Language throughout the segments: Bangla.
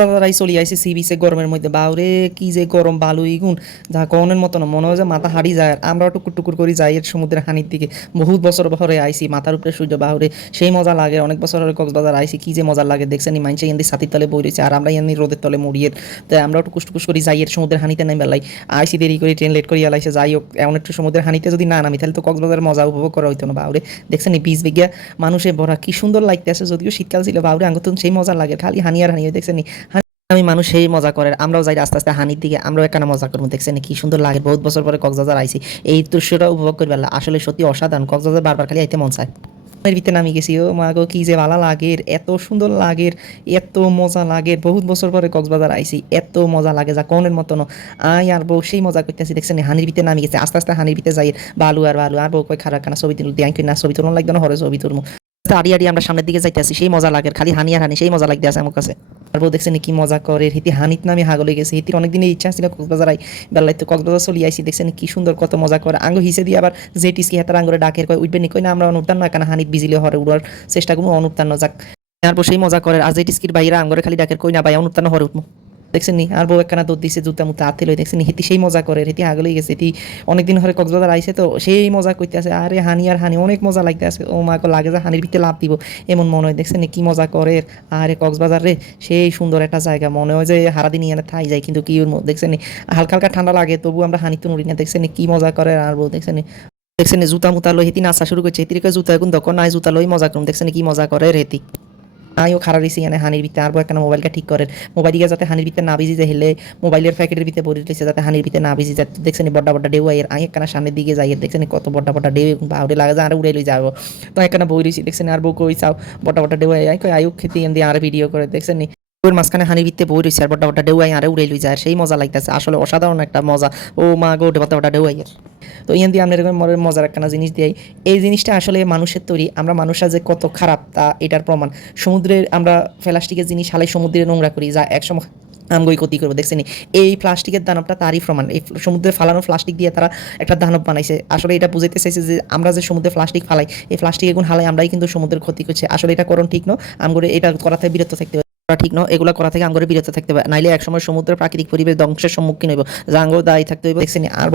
দাদারাই চলে আইসি সি বিচে গরমের মধ্যে বাউরে কি যে গরম বালুই গুণ যা কনের মতো না মনে হয় যে মাথা হারি যায়। আর আমরাও টুকুর টুকুর করে যাই এর সমুদ্রের হানির দিকে। বহুত বছর পরে আইসি মাথার উপরে সূর্য বাহুরে সেই মজা লাগে, অনেক বছর ধরে কক্সবাজার আইসি কি যে মজা লাগে, দেখছেন মানুষ ইয়ান্দি ছাতির তলে বই রয়েছে আর আমরা ইয়ান্দি রোদের তলে মরিয়ে তাই আমরাও টুকুস টুকুস করি যাই, এর সমুদ্রের হানিতে নেই বেলাই আইসি দেরি করে, ট্রেন লেট করি আলাইছে যাই হোক, এমন একটু সমুদ্রের হানিতে যদি না নামি, তাহলে তো কক্সবাজারের মজা উপভোগ করা হইতো না বাউরে। দেখছেন এই বীজ বিজ্ঞা মানুষে ভরা, কি সুন্দর লাগতে আছে যদিও শীতকাল ছিল বাউরে, আঙ্গুতন সেই মজা লাগে, খালি হানি আর হানি দেখছেন আমি মানুষ সেই মজা করে আমরাও যাই আস্তে আস্তে হানির দিকে, আমরাও এখানে মজা করব। দেখছেন কি সুন্দর লাগে, বহুত বছর পরে কক্সবাজার আইছি। এই দৃশ্যটা উপভোগ করবে আসলে সত্যি অসাধারণ, কক্সবাজার বারবার খালি আইতে মন চায়। ভিতরে নামি গেছি, ও মা গো, কি যে ভালো লাগে, এত সুন্দর লাগে, এত মজা লাগে, বহুত বছর পরে কক্সবাজার আইছি, এত মজা লাগে, যা কনের মতন আই আর বউ সেই মজা করতেছি, দেখছেন হানির ভিতরে নামি গেছে, আস্তে আস্তে হানির ভিতরে যাই, বালু আর বালু, আর বউ কই খারাপ খানা ছবি তুলি দিয়ে না ছবি তুলন, লাগবে না, হরে ছবি তুলবো। আড়ি আড়ি আমরা সামনের দিকে যাইতে আছি সেই মজা লাগে, খালি হানি আর হানি, সেই মজা লাগতে আছে আমার কাছে। আর দেখছে দেখছেন কি মজা করে, হিতি হানিত নামে হাগলে গেছে। হিতির অনেক দিনের ইচ্ছা ছিল কক্সবাজার আই বেলায় তো কক্সবাজার চলি আইসি দেখছেন কি সুন্দর কত মজা করে। আঙ্গ হিসে দিয়ে আবার যে টিসকি হাতার আঙ্গুরে ডাকের কয়, উঠবে নি? কই না, আমরা অনুপ্তান না কেন হানিত বিজিলে হরে উড়ার চেষ্টা করব অনুপ্তান যাক। তারপর সেই মজা করে, আর যে টিসকির বাইরে আঙ্গরে খালি ডাকের কই না ভাই অনুপ্তান হরে উঠবো। দেখছেন নি? আর বউ একখানা দৌড় দিছে জুতা মুতা হাতে লই দেখছেন হিতি সেই মজা করে, হিতি আগলেই গেছে। হিতি অনেকদিন ধরে কক্সবাজার আইসে তো, সেই মজা করতে আছে আরে হানি আর হানি, অনেক মজা লাগতে আছে ও মা লাগে যে হানির ভিতরে লাভ দিব। এমন মনে হয়, দেখছেন কি মজা করে। আরে কক্সবাজার রে, সেই সুন্দর একটা জায়গা। মনে হয় যে হারাদিন ইয়ানে থাই যায়, কিন্তু কি দেখছেন হালকা হালকা ঠান্ডা লাগে তবু আমরা হানি তো নুড়ি না। দেখছেন কি মজা করে আর বউ, দেখছেন দেখছেন জুতা মুতা লই হেতি নাচা শুরু করছে। হেতির জুতা এখন দোকান নাই, জুতা লই মজা করুন দেখছেন কি মজা করে রেতি আইও খারাপ রয়েছে এখানে হানির ভিতরে আর একটা মোবাইলটা ঠিক করেন মোবাইলকে যাতে হানির ভিতরে না বিজি যায় হেলে মোবাইলের প্যাকেটের ভিতরে ভরে রয়েছে, যাতে হানির ভিতরে না বিজি যায় দেখছেন বড্ডা বড্ডা ডেউ আইয়ের, আই একখানা সামনের দিকে যাই দেখছেন কত বড্ডা বড্ডা ডেউ বাউরে লাগে যায়, আর উড়াই লই যাব। তো একখানা বই রয়েছি, দেখছেন আর বউ কই চাও, বড্ডা বড্ডা ডেউ আই কই আয়ুক খেতে এমনি আর ভিডিও করে, দেখছেন ওর মাঝখানে হানি ভিত্তে বই রয়েছে আর বড্ডা বড্ডা ডেউ আই আরে উড়াই লই যায় সেই মজা লাগতেছে, আসলে অসাধারণ একটা মজা। ও মা গো, বড্ডা বড্ডা ডেউ আইয়ের। তো ইয়ান দিয়ে আমরা এরকম মজার- মজার একটা জিনিস দিই এই জিনিসটা আসলে মানুষের তৈরি। আমরা মানুষরা যে কত খারাপ, তা এটার প্রমাণ। সমুদ্রের আমরা প্লাস্টিকের জিনিস হালাই সমুদ্রে নোংরা করি, যা একসময় আমগই ক্ষতি করব, দেখছেন এই প্লাস্টিকের দানবটা তারই প্রমাণ। এই সমুদ্রে ফালানো প্লাস্টিক দিয়ে তারা একটা দানব বানাইছে। আসলে এটা বুঝাইতে চাইছে যে আমরা যে সমুদ্রে প্লাস্টিক ফালাই, এই প্লাস্টিক এগুন হালাই আমরাই কিন্তু সমুদ্রের ক্ষতি করছে। আসলে এটা করণ ঠিক নয়। আমগরে এটা করাতে বিরত থাকতে করা ঠিক নয়, এগুলো করা থেকে আঙ্গরে বিরত থাকতে হবে। নাইলে একসময় সমুদ্রের প্রাকৃতিক পরিবেশ ধ্বংসের সম্মুখীন হইব। যা আঙ্গর দায়ী থাকতে হইব। দেখছেন আর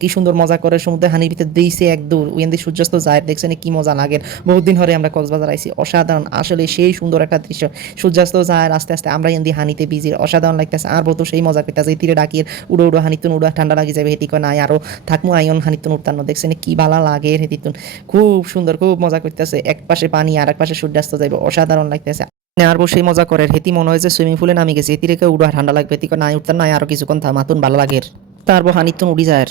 কি সুন্দর মজা করে সমুদ্রে হানির ভিতরে দিয়েছে এক দূর। ওইখান সূর্যাস্ত যায়, দেখছেন কি মজা লাগে। বহুদিন ধরে আমরা কক্সবাজার আইছি। অসাধারণ। আসলে সেই সুন্দর একটা দৃশ্য। সূর্যাস্ত যায়, আস্তে আস্তে আমরা এন্দি হানিতে বিজি অসাধারণ লাগতেছে। আর তো সেই মজা এই তীরে ডাকিয়ে উড়ো উড়ো হানিতুন উড়ো, ঠান্ডা লাগি যাবে। হেতি কয়, নাই, আরও থাকমু আইন হানিতুন উত্তান্ন দেখছেন কি ভালো লাগে হেতিতুন খুব সুন্দর, খুব মজা করতেছে। এক পাশে পানি আর এক পাশে সূর্যাস্ত যাবে অসাধারণ লাগতেছে। আর সেই মজা করে হেতি মনে হয় যে সুইমিং পুলে নামি গেছে। এতি রেখে উড়া ঠান্ডা লাগবে কয় নাই উঠতাম নাই আরও কিছুক্ষণ থামাতুন ভালো লাগে তারপর হানিতুন উড়ি যায়।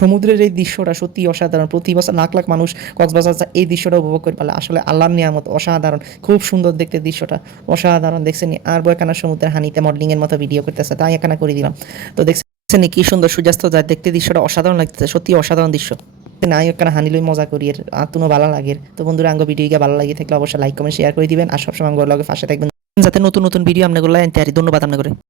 সমুদ্রের এই দৃশ্যটা সত্যি অসাধারণ। প্রতি বছর লাখ লাখ মানুষ কক্সবাজার এই দৃশ্যটা উপভোগ করে পারে আসলে আল্লাহর নিয়ামত, অসাধারণ। খুব সুন্দর দেখতে দৃশ্যটা। অসাধারণ দেখছেন আর বয়কানা সমুদ্রের হানিতে মডেলিং এর মতো ভিডিও করতেছে, তাই এখানে করে দিলাম। তো দেখছেন কি সুন্দর সূর্যাস্ত যায়। দেখতে দৃশ্যটা অসাধারণ লাগতেছে, সত্যি অসাধারণ দৃশ্য। নাই এখানে হানিলই মজা করি, এর আতুনো ভালো লাগে। তো বন্ধুরা, আঙ্গ ভিডিও ভালো লাগে থাকলে অবশ্যই লাইক কমেন্ট শেয়ার করে দিবেন। আর সবসময় আঙ্গর লগে পাশে থাকবেন। যাতে নতুন নতুন ভিডিও আপনাগুলো পারি ধন্যবাদ আপনাকে